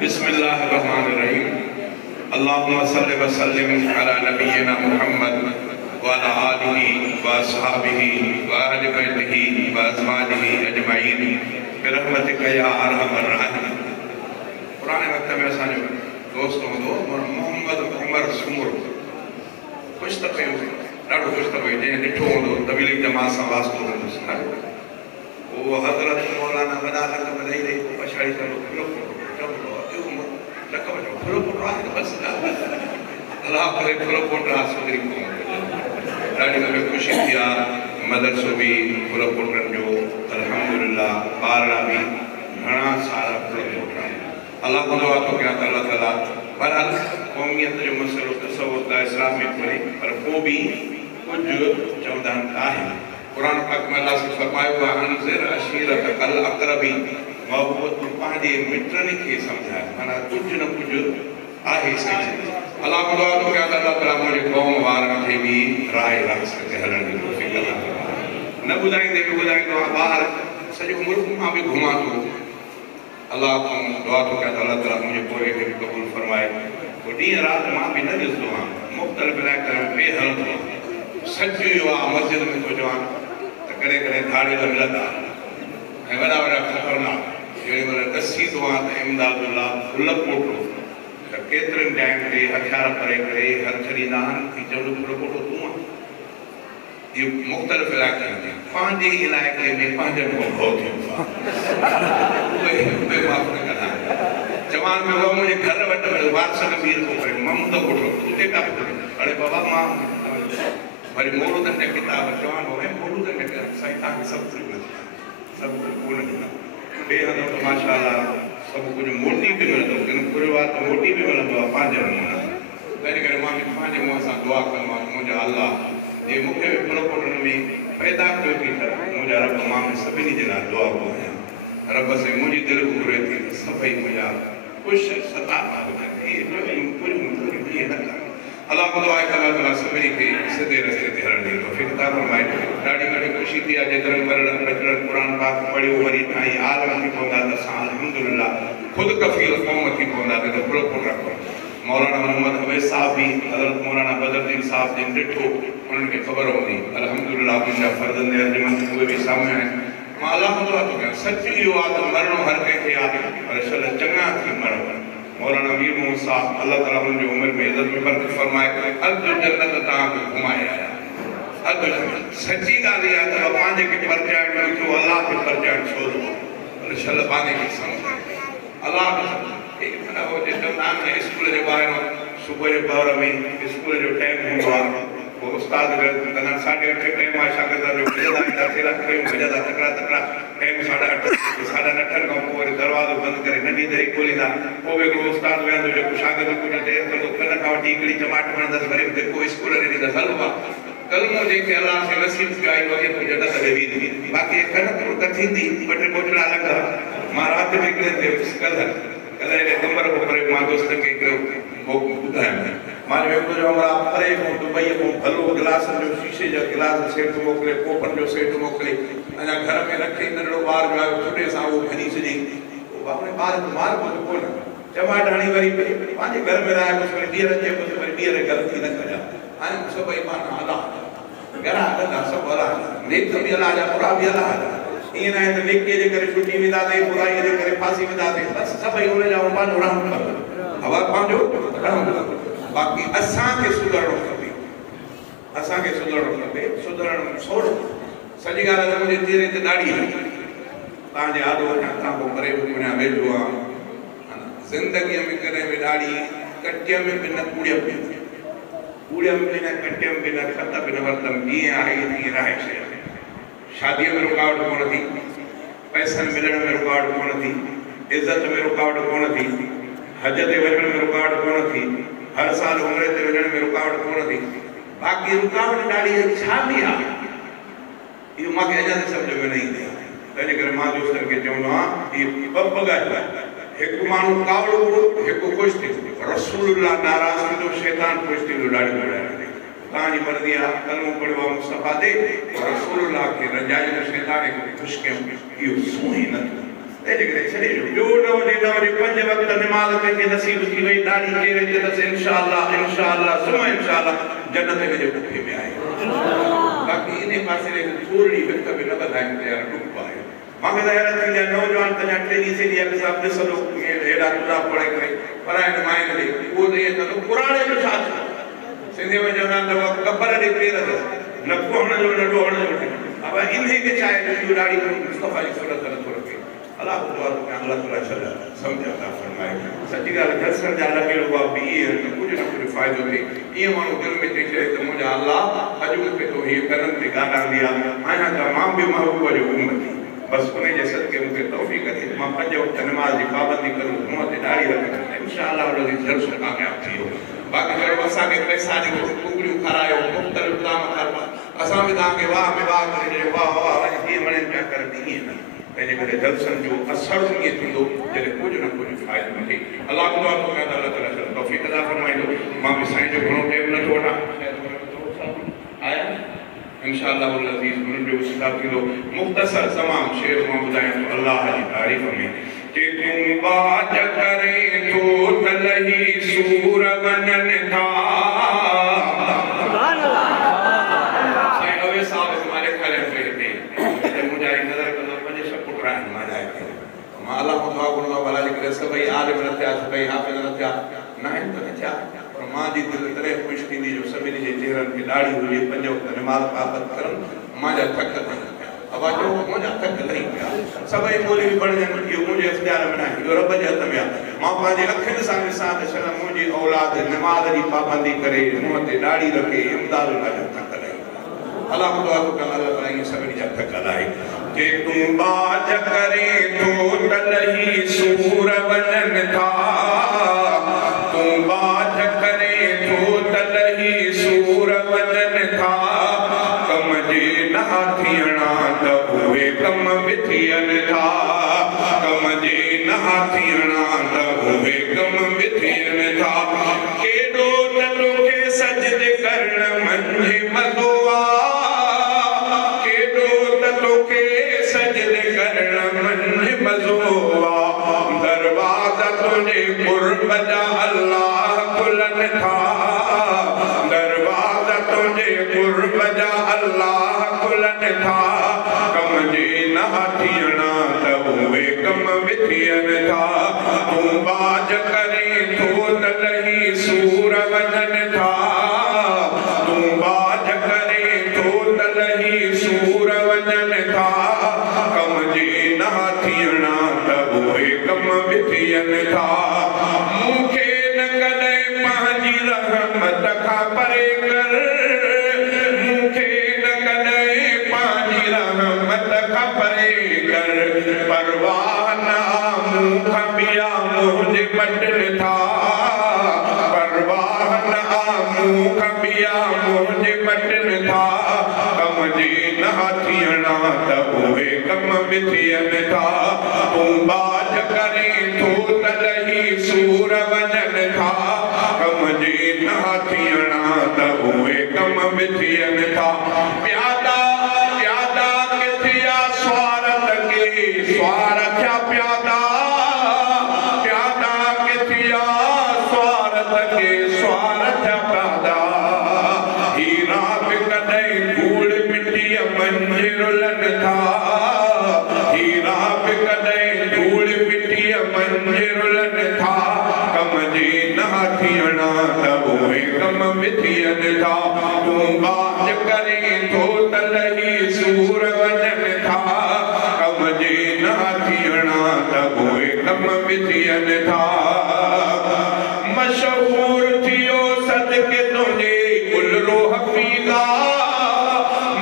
बिस्मिल्लाहिर्रहमानिर्रहीम। अल्लाहुम्मा सल्लि व सल्लिम अला नबिय्यिना मुहम्मद व अला आलिहि व अस्हाबिहि व अहलि बैतिहि व अज़वाजिहि अजमईन बिरहमतिका या अरहमर राहिमीन। पुराने वक्त में असांजो दोस्त हूंदो मोहम्मद उमर सुमर ख़ुशि त पियो, ॾाढो ख़ुशि त पियो। जंहिं ॾिठो हूंदो तबलीग जमात सां वास्तो हूंदुसि वो हज़रत मौलाना वॾा लॻ ॿधाई ॾेई पोइ पछाड़ी चवंदो खुलो पुटु आहे त बसि अलाह करे खुलो पुटु आहे सुधरी पवंदो। ॾाढी मूंखे ख़ुशी थी आहे। मदरसो बि खुलो पुटनि जो अल्हम्दुलिल्लाह, ॿारड़ा बि घणा सारा खुलो पुट आहिनि। अलाह को दुआ थो कयां त अलाह ताला बहरहाल क़ौमियत जो मसइलो तसवुर त इस्लाम में कोन्हे, पर पोइ बि कुझु चवंदा आहिनि। कुरान पाक में अल्लाह से फरमायो आहे अनज़िर अशीरतकल अक़रबीन, मोहब्बत पंहिंजे मिटनि खे सम्झाए, माना कुझु न कुझु आहे सही। अलाह को दुआ थो कयां त अलाह ताला मुंहिंजे क़ौम वारनि खे बि राह रास्त ते हलण जी तौफ़ीक़ अता फरमाए। न ॿुधाईंदे बि ॿुधाईंदो आहे, ॿाहिरि सॼो मुल्क मां बि घुमां थो। अलाह खां दुआ थो कयां त अलाह ताला मुंहिंजे पोरे खे बि क़बूल फरमाए। पोइ ॾींहुं राति मां बि न ॾिसंदो आहियां, मुख़्तलिफ़ इलाइक़नि में बेहलंदो आहियां। सच इहो आहे, मस्जिद में थो चवां त कॾहिं कॾहिं धाड़ियल मिलंदा ऐं वॾा वॾा ख़तरनाक। जेॾी महिल ॾसी थो आहियां त इमदादुल्लाह गुल पोटो त केतिरनि टाइम ते हथियार परे करे हथ ॾींदा आहिनि की चवंदो गुल पोटो तूं आहे। इहो मुख़्तलिफ़ इलाइक़नि में, पंहिंजे इलाइक़े में पंहिंजनि खां भउ थींदो आहे। उहे माफ़ न कंदा आहिनि। जवान में उहो मुंहिंजे घर वटि वारसनि मीर थो करे ममूद पुटो तूं जेका पुटो। अड़े बाबा मां वरी मोरूदनि जा किताब चवां थो ऐं मोरूदनि जा साईं तव्हांखे सभु कुझु मिलंदो, सभु कुझु कोन ॾींदा। ॿिए हंधि त माशाअल्लाह सभु कुझु मोटी बि मिलंदो, किन घुरियो आहे त मोटी बि मिलंदो आहे पंहिंजे नमूने। तंहिं करे मां बि पंहिंजे मुंहं सां दुआ कंदो आहियां, मुंहिंजा अल्लाह जे मूंखे बि खुलो पुटनि में पैदा कयो थी त मुंहिंजा रब मां बि सभिनी जे लाइ दुआ पियो आहियां। रब से मुंहिंजी दिलि घुरे थी त सभई मुंहिंजा ख़ुशि सता हुजनि। इहे न कनि। अलाह को दुआ आहे त अलाह ताला सभिनी खे सिधे रस्ते ते हलण जी तौफ़ीक़ अता फरमाए। ॾाढी घणी ख़ुशी थी आहे जेतिरनि मरड़नि बचड़नि क़ुर पाक पढ़ियो वरी ताईं आलिम थी पवंदा त असां अल्हम्दुलिल्लाह ख़ुदि कफ़ील क़ौम थी पवंदा त खुलो पुटु रखूं। मौलाना मोहम्मद हवेज़ साहब बि हज़रत मौलाना बदरुद्दीन साहब जिन ॾिठो उन्हनि खे ख़बर हूंदी। अल्हम्दुलिल्लाह मुंहिंजा फ़र्ज़ंद अर्जुमंद उहे बि साम्हूं आहिनि। मां अलाह को दुआ थो कयां, सच इहो आहे त मरणो हर कंहिंखे आहे, पर शल चङा थी मरणो। मौलाना मीर मोहम्मद साहब अल्लाह ताला हुनजी उमिरि में इज़त में बरकत फरमाए, अधु जन्नत तव्हांखे घुमाए आया। अधु जन्नत सची ॻाल्हि इहा अथव, पंहिंजे खे परचाइण में थियो अलाह खे परचाइण छो थो, पर शल पंहिंजे खे सम्झे अलाह खे सम्झे। हो चवंदा आहिनि स्कूल जे ॿाहिरां सुबुह जे पहर में स्कूल जो टाइम हूंदो आहे, पोइ उस्ताद कंदा 8:30 टाइम आहे, शागिर्द जो भॼंदा ईंदा थेला खणी भॼंदा तकिड़ा तकिड़ा टाइम 8:30 9:30 खां पोइ वरी दरवाज़ो बंदि करे नंढी देरि खोलींदा। पोइ हिकिड़ो उस्ताद वेहंदो जेको शागिर्द कुझु देरि कंदो, कन खां वठी हिकिड़ी चमाट खणंदसि, वरी जेको स्कूल ॾे ॾींदसि हलवा कलमो जेके अलाह खे नसीब कयो आहे वॻे पोइ जॾहिं तॾहिं वेंदी। बाक़ी कन कुड़क थींदी ॿ टे कोचड़ा लॻंदा। मां राति जो निकिरंदे कल्ह कमर पोइ करे मां दोस्तनि खे हिकिड़ो ॿुधायां, मां हिकिड़ो जो हमरा परे खां दुबई खां भलो गिलासनि जो शीशे जा गिलास सेठ मोकिले, कोपनि जो सेठ मोकिले, अञा घर में रखे नंढड़ो ॿार जो आयो छुटे सां उहो खणी सॼी ॿार मार पवंदो कोन चमाट हणी वरी पंहिंजे घर में रहिया वरी ॿीहर अचे वरी ॿीहर ग़लती न कजां। हाणे सभई माना अलाह घणा कंदा सभु अलाह जा, नेक बि अलाह जा, बुरा बि अलाह जा। ईअं न आहे त नेकीअ जे करे छुटी वेंदासीं, बुराईअ जे करे फासी वेंदासीं, बसि सभई हुन जा पंहिंजो रहम खपे, हवा पंहिंजो रहम खपे। बाक़ी असांखे सुधरणो खपे, असांखे सुधरणो खपे। सुधरण थोरो सॼी ॻाल्हि आहे, मुंहिंजे चेहरे ते ॾाढी तव्हांजे आॾो वञा तव्हां पोइ करे बि वञा वेठो आहे। ज़िंदगीअ में कॾहिं बि ॾाढी कटीअ में बि न कूड़ियम बि न कटियम बि न खत बि न वरितम, जीअं आहे तीअं रहे शइ। शादीअ में रुकावट कोन थी, पैसनि मिलण में रुकावट कोन थी, इज़त में रुकावट कोन थी, हज ते वञण में रुकावट कोन थी, हर साल उमिरि ते वञण में रुकावट कोन थी। बाक़ी रुकावट ॾाढी छा बि आहे इहो मूंखे अञा ताईं सम्झ में न ईंदी आहे। तंहिंजे करे मां दोस्तनि खे चवंदो आहियां इहे ॿ ॻाल्हियूं, हिकु माण्हू कावड़ो हिकु ख़ुशि थींदो, रसूलुल्लाह नाराज़ थींदो, शैतान ख़ुशि थींदो। ॾाढी ताजी मर्जी आ कलमो पढ़ो मुस्तफा दे रसूलुल्लाह के रजाई ने शैतान को खुश के यो सोई न ए जे छड़े जो न वने पंज वक्त नमाज में के नसीब थी वई दाढ़ी केरे ते दस इंशाअल्लाह सुमा इंशाअल्लाह जन्नत में जो भूखे में आए बाकी इने पासे रे थोड़ी वक्त में न बधाई ते यार डूब पाए मांगे ज़ाहिर थी या नौजवान तने ट्रेनी से दिया के साहब सलो एड़ा तुरा पड़े करे पर आए माइन ले वो दे तो पुराने जो साथ सिंधी में जो ना कब्र रे पेर न कोण जो न डोण जो अब इन्हीं के चाहे जो दाढ़ी मुस्तफा की सूरत न तो रखे अल्लाह दुआ के अल्लाह ताला चला समझा फरमाए सच्ची गाल दर्शन जा लगे हुआ भी है तो कुछ न कुछ फायदो थे ये मानो दिल में चले तो मुझे अल्लाह अजू पे तो ये करन ते गाना दिया आया तमाम भी महबूब जो उम्मती बस उन्हें जैसे के मुझे तौफीक दे मां पंज वक्त नमाज की पाबंदी करूं मुंह ते दाढ़ी रख इंशाअल्लाह वो जरूर कामयाब थी हो बाकी जब असा के पैसा जो कुगड़ियों खरायो मुख्तलिफ काम करवा असा में ता के वाह में वाह करे वाह वाह ये मने क्या कर दी है पहले करे जलसन जो असर ये थींदो जले कुछ न कुछ फायदो मिले अल्लाह दुआ तो मैं अल्लाह ताला तौफीक अदा फरमाइंदो मां भी साईं जो घणो टाइम न छोड़ा आया इंशाअल्लाह वल अजीज मन जो सिताब किलो मुख्तसर तमाम शेर में बुझाएं तो अल्लाह की तारीफ में कि तुम बाज करे तो तलही सूर बनन था सुभान अल्लाह साईं अवे साहब हमारे खले पे थे मुझे नजर को पंजे सब पुटरा मां जाए माला खुदा गुणा वाला लिखे सभई आलिम रत्या सभई हाफिज रत्या ना तो क्या मां जी दिल तरे खुश थी जो सभी जे चेहरन की दाढ़ी हुई पंज वक्त नमाज पाबंद करन मां जा थक अब जो मुझे थक लही गया सभई बोली भी बढ़ जन ये मुझे इख्तियार में नहीं जो रब जे हथ में मां पाजे अखिन सां निशान शर्म मुझी औलाद नमाज की पाबंदी करे मुंह ते दाढ़ी रखे इमदाद ना जो थक लही अल्लाह दुआ तो अल्लाह ताला ये सभी जा थक लाए कि तुम बाज करे तो तलही सूर बनन था तुम बाज करे तो तलही सूर बनन था कम जे ना थियणा त हुए कम बिथियन था कम जे ना थियणा त हुए कम बिथियन था केडो तलो के सजदे करण मंझे मज़ोआ केडो तलो के सजदे करण मंझे मज़ोआ दरवाज़ा तुझे कुर्ब जा अल्लाह खुलन था दरवाज़ा तुझे कुर्ब जा अल्लाह खुलन था कम जे ना थियणा त हुए कम बिथियन था तूं बाज करे तो तलही सूर बनन था तूं बाज करे तो तलही सूर बनन था कम जे ना थियणा त हुए कम बिथियन था मूंखे न कॾहिं पंहिंजी रहमत खां परे कर मूंखे न कॾहिं पंहिंजी रहमत खां परे कर परवाह न मूं खां ॿिया मुंहिंजे मटन था परवाह न मूं खां ॿिया मुंहिंजे मटन था कम जे न थियणा त उहे कम बिथियन था तूं बाज करे तो तलही सूर बनन था कम जे न थियणा त उहे कम बिथियन था प्यादा प्यादा किथिया स्वारत के स्वारथ प्यादा प्यादा किथिया स्वारथ के स्वारथ प्यादा हीरा पे कदई धूल मिट्टी मंजिरुलन था हीरा पे कदई धूल मिट्टी मंजिरुलन था कम जे न थियणा त उहे कम बिथियन था तूं बाज करे तो तलही सूर बनन था कम जे न थियणा त उहे कम बिथियन था मशहूर थियो सदके तुंहिंजे गुलरो हफ़ीज़ा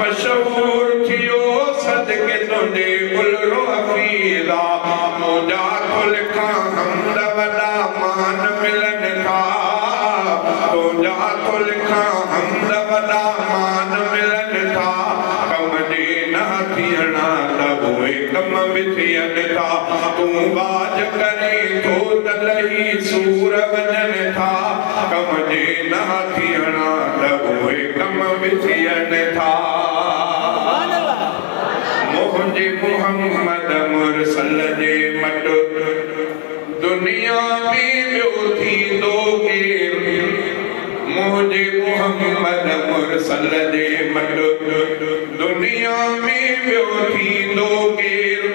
मशहूर थियो सदके तुंहिंजे गुलरो हफ़ीज़ा तुंहिंजा कुल खां हमद वॾा मान मिलन था तुंहिंजा कुल खां हमद वॾा मान मिलन था कम जे न थियणा त उहे कम बिथियन था तूं बाज करे तो तलही सूर बनन था कम जे न थियणा त उहे मुझे मोहम्मद मुरसल जे मट दुनिया में ॿियो थींदो केरु मुझे मोहम्मद मुरसल जे मट दुनिया में ॿियो थींदो केरु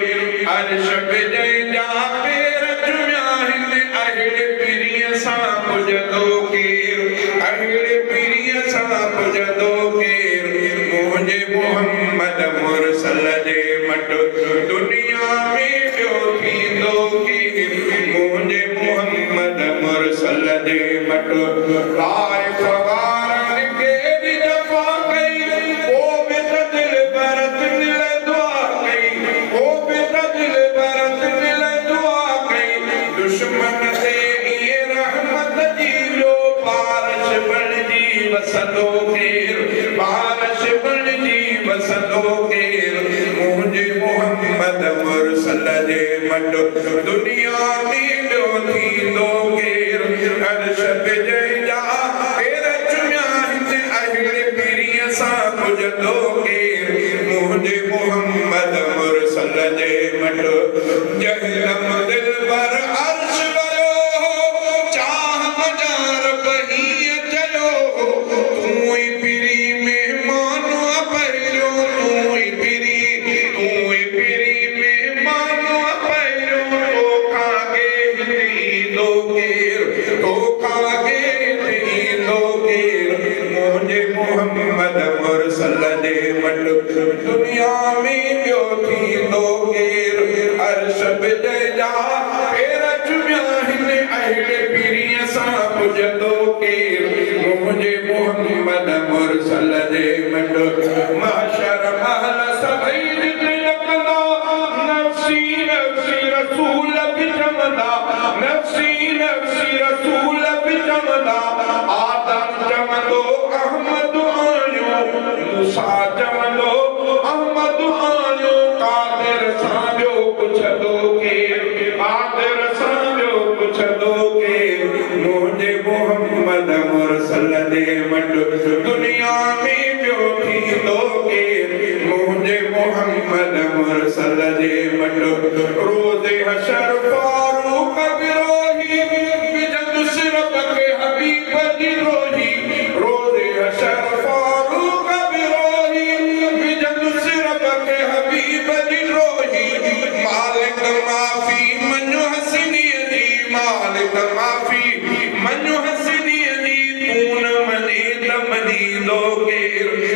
अर्श जंहिंजा पेर चुमिया आहिनि अहिड़े पीरीअ सां पुॼंदो केरु अहिड़े पीरीअ सां पुॼंदो केरु मुझे मोहम्मद मुरसल जे मट दुनिया में ॿियो थींदो केरु मुझे मोहम्मद मुरसल जे मट ताइफ़ वारनि केॾी दफ़ा कई पोइ बि त दिल भरत दिल दुआ कई पोइ बि त दिल भरत दिल दुआ कई दुश्मन ते इहे रहमत जी जो बारिश बणिजी वसंदो केरु बारिश बणिजी वसंदो केरु मुझे मोहम्मद मुरसल जे मट दुनिया में ॿियो थींदो केरु अर्श जंहिंजा पेर चुमिया आहिनि अहिड़े पीरीअ सां पुॼंदो केरु मुझे मोहम्मद मुरसल जे मट जहलम दिल पर अर्श वयो चाह मजार बहीअ चयो तूं ई पीरी मेहमान पहिरियों तूं ई पीरी मेहमान पहिरियों तोखां अॻे ईंदो केरु तोखां अॻे ईंदो केरु मुझे मोहम्मद मुरसल जे मट दुनिया में ॿियो थींदो केरु अर्श जंहिंजा पेर चुमिया आहिनि अहिड़े पीरीअ सां पुॼंदो केरु मुझे मोहम्मद मुरसल जे मट महशर महल सभई जिते लॻंदा नफ़्सी नफ़्सी रसूल बि चवंदा नफ़्सी नफ़्सी रसूल बि चवंदा आदम चवंदो अहमद आयो मूसा चवंदो अहमद आयो कादिर सां ॿियो पुछंदो केरु कादिर सां ॿियो पुछंदो केरु मुझे मोहम्मद मुरसल जे मट दुनिया में ॿियो थींदो केरु मुझे मोहम्मद मुरसल जे मट रोज़े हशर फारूक विरोही विझंदुसि सिरप खे हबीब जी रोही रोज़े हशर फारूक विरोही विझंदुसि सिरप खे हबीब जी रोही मालिक माफ़ी मञो हसनीअ जी मालिक माफ़ी मञो हसनीअ जी तूं न मञे त मञींदो केरु